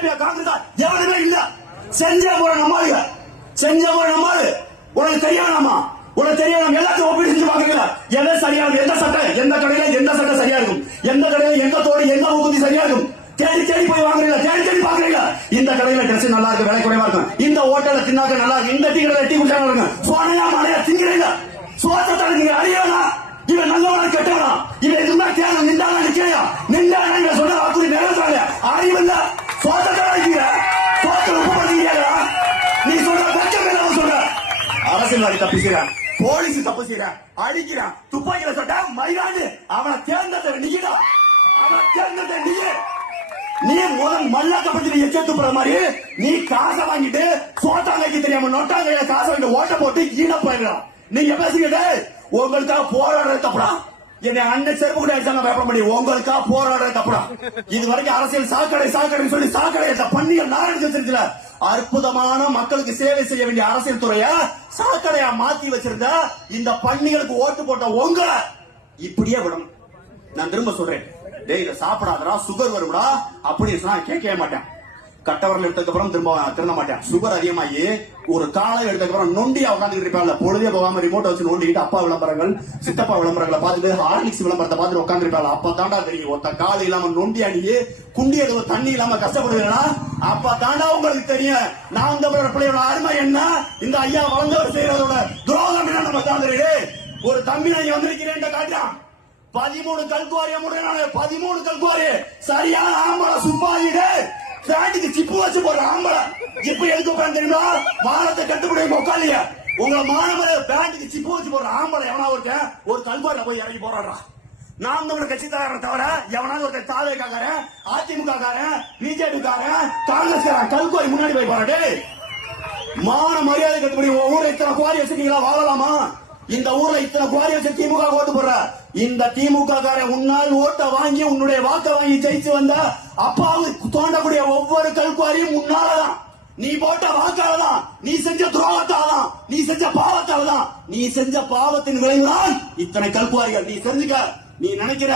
BJP Congress எவனுமே இல்ல. செஞ்ச போற நம்மாளுங்க, செஞ்ச போற நம்மாளு. உனக்கு தெரிய வேணாமா? உனக்கு தெரிய வேணாம். எல்லாத்தையும் ஒப்பீடு செஞ்சு பாக்குறீங்களா? எதை சரியா இருக்கும்? எந்த சட்டை, எந்த கடையில எந்த சட்டை சரியா இருக்கும்? எந்த கடையில எந்த தோடு எந்த ஊக்குத்தி சரியா இருக்கும்? தேடி தேடி போய் வாங்குறீங்களா? தேடி தேடி பாக்குறீங்களா? இந்த கடையில ட்ரெஸ் நல்லா இருக்கு, விலை குறைவா இருக்கும். இந்த ஹோட்டல்ல தின்னாக்க நல்லா இருக்கு. இந்த டீ கடையில டீ குடிச்சா இருக்கு. சோனையா மழையா திங்கிறீங்க. சோத்தை நீங்க அறியவனா? இவன் நல்லவனா கெட்டவனா? இவன் எதுவுமே தேவை நின்றாங்க நிச்சயா நின்றா சொல்ற வாக்குறுதி நிறைவேற்றாங்க. அறிவில்ல சோத்தை அடிக்கிற சோத்தை உபப்படுத்தீங்களா? நீ சொல்ற பச்சை சொல்ற அரசியல்வாதி தப்பு செய்யறான், போலீஸ் தப்பு செய்யறான், அடிக்கிறான், துப்பாக்கியில சொட்ட மயிலாண்டு அவனை தேர்ந்தெடுத்த நீடா, அவனை தேர்ந்தெடுத்த நீயே. நீ முதல் மல்லாக்க பத்தி எச்ச துப்புற மாதிரி நீ காசை வாங்கிட்டு சோத்தாங்கைக்கு தெரியாம நொட்டாங்கையில காசை வாங்கிட்டு ஓட்ட போட்டு ஈன போயிடலாம். நீங்க பேசுகிட்டு உங்களுக்காக போராடுறது தப்புடா. என்னை அண்ணன் செருப்பு கூட அடிச்சாங்க பேப்பர் பண்ணி உங்களுக்காக போராடுறது தப்புடா. இது வரைக்கும் அரசியல் சாக்கடை சாக்கடைன்னு சொல்லி சாக்கடை பண்ணிகள் நாராயண வச்சிருக்கல. அற்புதமான மக்களுக்கு சேவை செய்ய வேண்டிய அரசியல் துறைய சாக்கடையா மாத்தி வச்சிருந்த இந்த பன்னிகளுக்கு ஓட்டு போட்ட உங்களை இப்படியே விடும். நான் திரும்ப சொல்றேன், டேய் இதை சாப்பிடாதரா சுகர் வரும்டா அப்படின்னு சொன்னா கேட்கவே மாட்டேன். கட்டவரல் எடுத்ததுக்கு அப்புறம் திரும்ப மாட்டேன். சுகர் அதிகமாகி ஒரு காலை எடுத்ததுக்கு அப்புறம் நொண்டியா உட்காந்துட்டு இருப்பாங்க. பொழுதே போகாம ரிமோட் வச்சு நோண்டிக்கிட்டு அப்பா விளம்பரங்கள் சித்தப்பா விளம்பரங்களை பார்த்துட்டு ஹார்லிக்ஸ் விளம்பரத்தை பார்த்துட்டு உட்காந்து இருப்பாங்க. அப்ப தாண்டா தெரியும் ஒருத்த காலை இல்லாம நொண்டி அடியே குண்டி எடுத்து தண்ணி இல்லாம கஷ்டப்படுதுன்னா அப்ப தாண்டா உங்களுக்கு தெரியும் நான் பிள்ளையோட அருமை என்ன, இந்த ஐயா வளர்ந்தவர் செய்யறதோட துரோகம் என்ன. நம்ம தாண்டே ஒரு தம்பி நான் வந்திருக்கிறேன் காட்டான் 13 கல்குவாரிய முடிய 13 கல்குவாரி சரியான ஆம்பளை சும்மாயிடு பேண்ட்டுக்கு சிப்பு வச்சு போடுற ஆம்பளை. ஜிப்பு எதுக்கு உட்காந்து தெரியுமா? மானத்தை கட்டுப்படி உட்காலிய உங்களை மாணவர பேண்ட்டுக்கு சிப்பு வச்சு போடுற ஆம்பளை எவனா ஒருத்தன் ஒரு கல்குவாரில போய் இறங்கி போராடுறான். நாம் தமிழ் கட்சி தலைவரை தவிர எவனாவது ஒருத்தர் தாவேக்காரன், அதிமுக காரன், பிஜேபி காரன், காங்கிரஸ் காரன் கல்குவாரி முன்னாடி போய் போராடு. மான மரியாதை கட்டுப்படி ஊரை இத்தனை குவாரி வச்சிருக்கீங்களா? வாழலாமா? இந்த ஊர்ல இத்தனை குவாரி வச்சு திமுக ஓட்டு போடுற இந்த திமுக காரன் உன்னால் ஓட்ட வாங்கி உன்னுடைய வாக்க வாங்கி ஜெயிச்சு வந்த அப்பாவுக்கு தோண்டக்கூடிய ஒவ்வொரு கல்குவாரியும் உன்னாலதான். நீ போட்ட வாக்காலதான், நீ செஞ்ச துரோகத்தாலதான், நீ செஞ்ச பாவத்தாலதான், நீ செஞ்ச பாவத்தின் விளைவுதான் இத்தனை கல்குவாரிகள். நீ செஞ்சுக்க, நீ நினைக்கிற